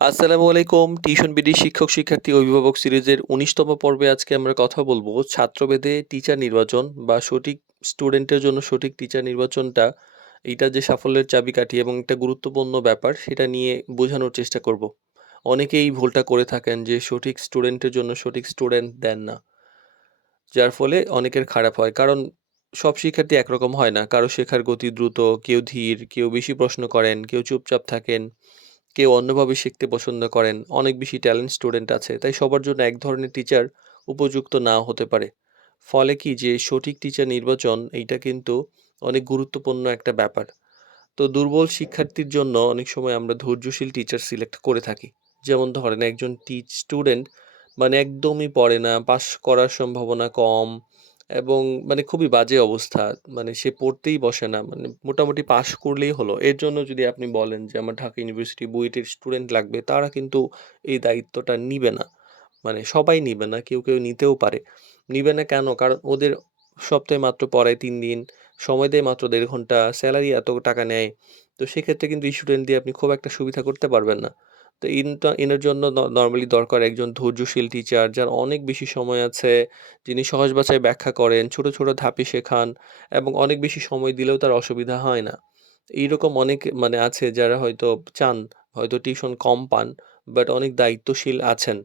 আসসালামু আলাইকুম। Tuition BD শিক্ষক শিক্ষার্থী অভিভাবক সিরিজের ১৯তম পর্বে আজকে আমরা কথা বলবো ছাত্রভেদে টিচার নির্বাচন বা সঠিক স্টুডেন্টের জন্য সঠিক টিচার নির্বাচনটা এইটা যে সাফল্যের চাবিকাঠি এবং একটা গুরুত্বপূর্ণ ব্যাপার সেটা নিয়ে বোঝানোর চেষ্টা করব। অনেকেই এই ভুলটা করে থাকেন যে সঠিক স্টুডেন্টের জন্য সঠিক স্টুডেন্ট দেন না। যার ফলে অনেকের খারাপ হয়। কারণ সব শিক্ষার্থী একরকম হয় না। কারো শেখার গতি দ্রুত, কেউ ধীর, কেউ বেশি প্রশ্ন করেন, কেউ চুপচাপ থাকেন। কেউ অন্যভাবে শিখতে পছন্দ করেন, অনেক বেশি ট্যালেন্ট স্টুডেন্ট আছে, তাই সবার জন্য এক ধরনের টিচার উপযুক্ত নাও হতে পারে। ফলে কি যে সঠিক টিচার নির্বাচন এইটা কিন্তু অনেক গুরুত্বপূর্ণ একটা ব্যাপার। তো দুর্বল শিক্ষার্থীর জন্য অনেক সময় আমরা ধৈর্যশীল টিচার সিলেক্ট করে থাকি। যেমন ধরেন একজন স্টুডেন্ট মানে একদমই পড়ে না, পাস করার সম্ভাবনা কম এবং মানে খুবই বাজে অবস্থা। মানে সে পড়তেই বসে না। মানে মোটামুটি পাস করলেই হলো। এর জন্য যদি আপনি বলেন যে আমার ঢাকা ইউনিভার্সিটি বুয়েটের স্টুডেন্ট লাগবে, তারা কিন্তু এই দায়িত্বটা নিবে না। মানে সবাই নিবে না, কেউ নিতেও পারে। নিবে না কেন? কারণ ওদের সপ্তাহে মাত্র পড়ায় ৩ দিন, সময় দেয় মাত্র ১.৫ ঘন্টা, স্যালারি এত টাকা নেয়। তো সেক্ষেত্রে কিন্তু স্টুডেন্ট দিয়ে আপনি খুব একটা সুবিধা করতে পারবেন না। তো এনার জন্য নরমালি দরকার একজন ধৈর্যশীল টিচার, যার অনেক বেশি সময় আছে, যিনি সহজ ভাষায় ব্যাখ্যা করেন, ছোট ছোট ধাপে শেখান এবং অনেক বেশি সময় দিলেও তার অসুবিধা হয় না। এইরকম অনেক মানে আছে যারা হয়তো চান, হয়তো টিউশন কম পান, বাট অনেক দায়িত্বশীল আছেন।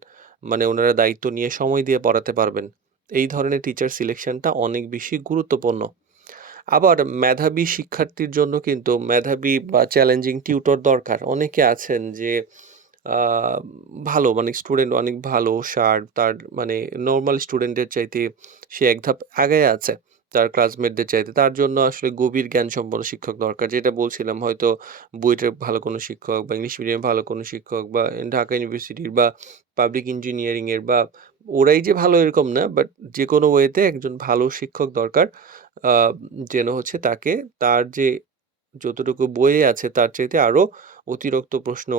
মানে ওনারা দায়িত্ব নিয়ে সময় দিয়ে পড়াতে পারবেন। এই ধরনের টিচার সিলেকশনটা অনেক বেশি গুরুত্বপূর্ণ। আবার মেধাবী শিক্ষার্থীর জন্য কিন্তু মেধাবী বা চ্যালেঞ্জিং টিউটর দরকার। অনেকে আছেন যে আ ভালো মানে স্টুডেন্ট অনেক ভালো, শার্প, তার মানে নরমাল স্টুডেন্টের চাইতে সে এক ধাপ আগায়া আছে তার ক্লাসমেটদের চাইতে। তার জন্য আসলে গভীর জ্ঞানসম্পন্ন শিক্ষক দরকার। যেটা বলছিলাম হয়তো বুয়েটের ভালো কোনো শিক্ষক বা ইংলিশ মিডিয়ামের ভালো কোনো শিক্ষক বা ঢাকা ইউনিভার্সিটির বা পাবলিক ইঞ্জিনিয়ারিং এর বা ওরাই যে ভালো এরকম না, বাট যেকোনো ওয়েতে একজন ভালো শিক্ষক দরকার। আ যেন হচ্ছে তাকে তার যে যতটুকু বইয়ে আছে তার চাইতে আরো অতিরিক্ত প্রশ্ন,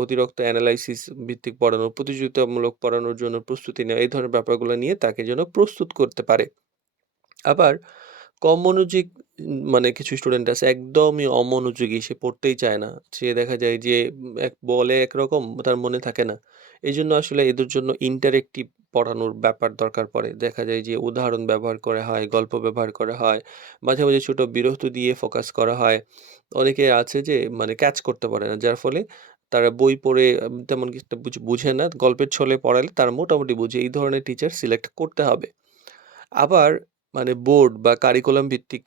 অতিরিক্ত এনালাইসিস ভিত্তিক পড়ানো, প্রতিযোগিতামূলক পড়ানোর জন্য প্রস্তুতি নেওয়া, এই ধরনের ব্যাপারগুলো নিয়ে তাকে যেন প্রস্তুত করতে পারে। আবার কম মনোযোগ মানে কিছু স্টুডেন্ট আছে একদমই অমনোযোগী, সে পড়তেই চায় না। সে দেখা যায় যে এক বলে একরকম তার মনে থাকে না। এজন্য আসলে এদের জন্য ইন্টারেক্টিভ পড়ানোর ব্যাপার দরকার পড়ে। দেখা যায় যে উদাহরণ ব্যবহার করা হয়, গল্প ব্যবহার করা হয়। মাঝে ছোট বিরতি দিয়ে ফোকাস করা হয়। অনেকে আছে যে মানে ক্যাচ করতে পারে না। যার ফলে তারা বই পড়ে তেমন কিছু বুঝে না। গল্পের ছলে পড়ালে তারা মোটামুটি বুঝে। এই ধরনের টিচার সিলেক্ট করতে হবে। আবার মানে বোর্ড বা কারিকুলাম ভিত্তিক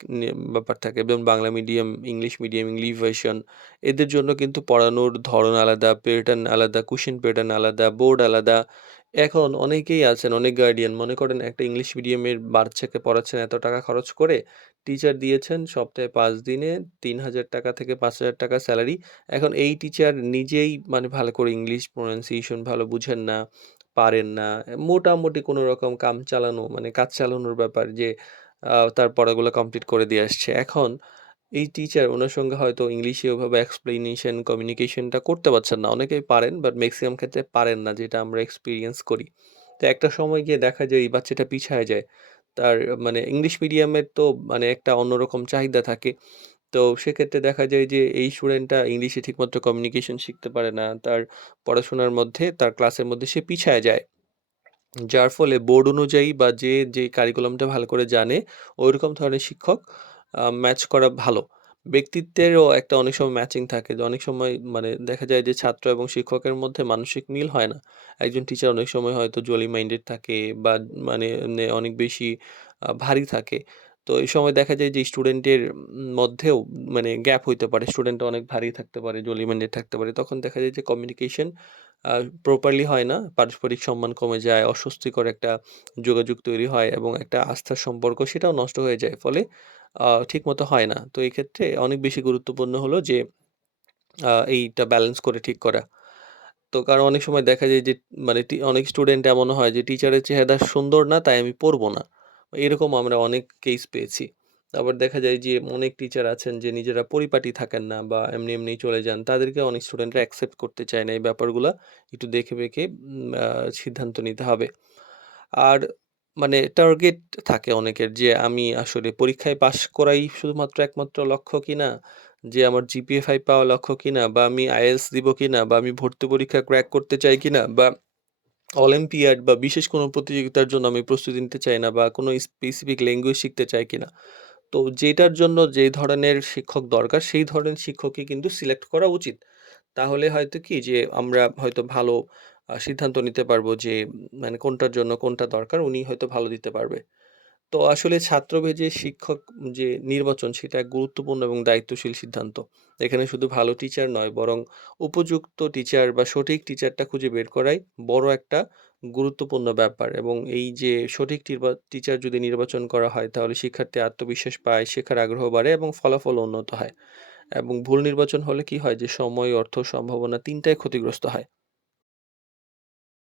ব্যাপার থাকে। যেমন Bangla medium, English medium, English version এদের জন্য কিন্তু পড়ানোর ধরন আলাদা, প্যাটার্ন আলাদা, কোয়েশ্চেন প্যাটার্ন আলাদা, বোর্ড আলাদা। এখন অনেকেই আছেন, অনেক গার্ডিয়ান মনে করেন একটা ইংলিশ মিডিয়ামের বাচ্চাকে পড়াচ্ছেন এত টাকা খরচ করে, টিচার দিয়েছেন সপ্তাহে ৫ দিনে ৳৩,০০০ থেকে ৳৫,০০০ স্যালারি। এখন এই টিচার নিজেই মানে ভালো করে ইংলিশ প্রনাউন্সিয়েশন ভালো বুঝেন না, পারেন না। মোটামুটি কোনরকম কাজ চালানোর ব্যাপার যে তার পড়াগুলো কমপ্লিট করে দিয়ে আসছে। এখন এই টিচার উনার সঙ্গে হয়তো ইংলিশে ওভাবে এক্সপ্লেনেশন, কমিউনিকেশনটা করতে পারছেন না। অনেকেই পারেন বাট মেক্সিমাম ক্ষেত্রে পারেন না, যেটা আমরা এক্সপেরিয়েন্স করি। তো একটা সময় গিয়ে দেখা যায় এই বাচ্চাটা পিছায়া যায়। তার মানে ইংলিশ মিডিয়ামের তো মানে একটা অন্যরকম চাহিদা থাকে। তো সেক্ষেত্রে দেখা যায় যে এই স্টুডেন্টটা ইংলিশে ঠিকমতো কমিউনিকেশন শিখতে পারে না। তার পড়াশোনার মধ্যে তার ক্লাসের মধ্যে সে পিছায়া যায়। যার ফলে বোর্ড অনুযায়ী বা যে কারিকুলামটা ভালো করে জানে, ঐরকম ধরনের শিক্ষক ম্যাচ করা ভালো। ব্যক্তিত্বেরও একটা অনেক সময় ম্যাচিং থাকে। যে অনেক সময় মানে দেখা যায় যে ছাত্র এবং শিক্ষকের মধ্যে মানসিক মিল হয় না। একজন টিচার অনেক সময় হয়তো জলি মাইন্ডেড থাকে বা মানে অনেক বেশি ভারী থাকে। তো এই সময় দেখা যায় যে স্টুডেন্টের মধ্যেও মানে গ্যাপ হইতে পারে। স্টুডেন্টটা অনেক ভারী থাকতে পারে, জলি মাইন্ডেড থাকতে পারে। তখন দেখা যায় যে কমিউনিকেশন আ প্রপারলি হয় না। পারস্পরিক সম্মান কমে যায়, অস্বস্তিকর একটা যোগাযোগ তৈরি হয় এবং একটা আস্থার সম্পর্ক সেটাও নষ্ট হয়ে যায়। ফলে ঠিকমতো হয় না। তো এই ক্ষেত্রে অনেক বেশি গুরুত্বপূর্ণ হলো যে এইটা ব্যালেন্স করে ঠিক করা। তো কারণ অনেক সময় দেখা যায় যে মানে অনেক স্টুডেন্ট এমনও হয় যে টিচারের চেহারা সুন্দর না তাই আমি পড়ব না। এরকম আমরা অনেক কেস পেয়েছি। আবার দেখা যায় যে অনেক টিচার আছেন যে নিজেরা পরিপাটি থাকেন না বা এমনিই চলে যান। তাদেরকে অনেক স্টুডেন্টরা অ্যাকসেপ্ট করতে চায় না। এই ব্যাপারগুলা একটু দেখে বেঁকে সিদ্ধান্ত নিতে হবে। আর মানে টার্গেট থাকে অনেকের যে আমি আসলে পরীক্ষায় পাস করাই শুধুমাত্র একমাত্র লক্ষ্য কিনা? যে আমার জিপিএ 5 পাওয়া লক্ষ্য কিনা, বা আমি আইএলটিএস দিব কিনা, বা আমি ভর্তি পরীক্ষা ক্র্যাক করতে চাই কিনা, বা অলিম্পিয়াড বা বিশেষ কোনো প্রতিযোগিতার জন্য আমি প্রস্তুতি নিতে চাই না, বা কোনো স্পেসিফিক ল্যাঙ্গুয়েজ শিখতে চাই কিনা। তো যেটার জন্য যে ধরনের শিক্ষক দরকার সেই ধরনের শিক্ষকই কিন্তু সিলেক্ট করা উচিত। তাহলে হয়তো কি যে আমরা হয়তো ভালো সিদ্ধান্ত নিতে পারবো যে মানে কোনটার জন্য কোনটা দরকার উনি হয়তো ভালো দিতে পারবে। তো আসলে ছাত্রভেদে শিক্ষক যে নির্বাচন সেটা এক গুরুত্বপূর্ণ এবং দায়িত্বশীল সিদ্ধান্ত। এখানে শুধু ভালো টিচার নয়, বরং উপযুক্ত টিচার বা সঠিক টিচারটা খুঁজে বের করাই বড় একটা গুরুত্বপূর্ণ ব্যাপার। এবং এই যে সঠিক টিচার যদি নির্বাচন করা হয় তাহলে শিক্ষার্থী আত্মবিশ্বাস পায়, শেখার আগ্রহ বাড়ে এবং ফলাফল উন্নত হয়। এবং ভুল নির্বাচন হলে কি হয় যে সময়, অর্থ, সম্ভাবনা ৩ টাই ক্ষতিগ্রস্ত হয়।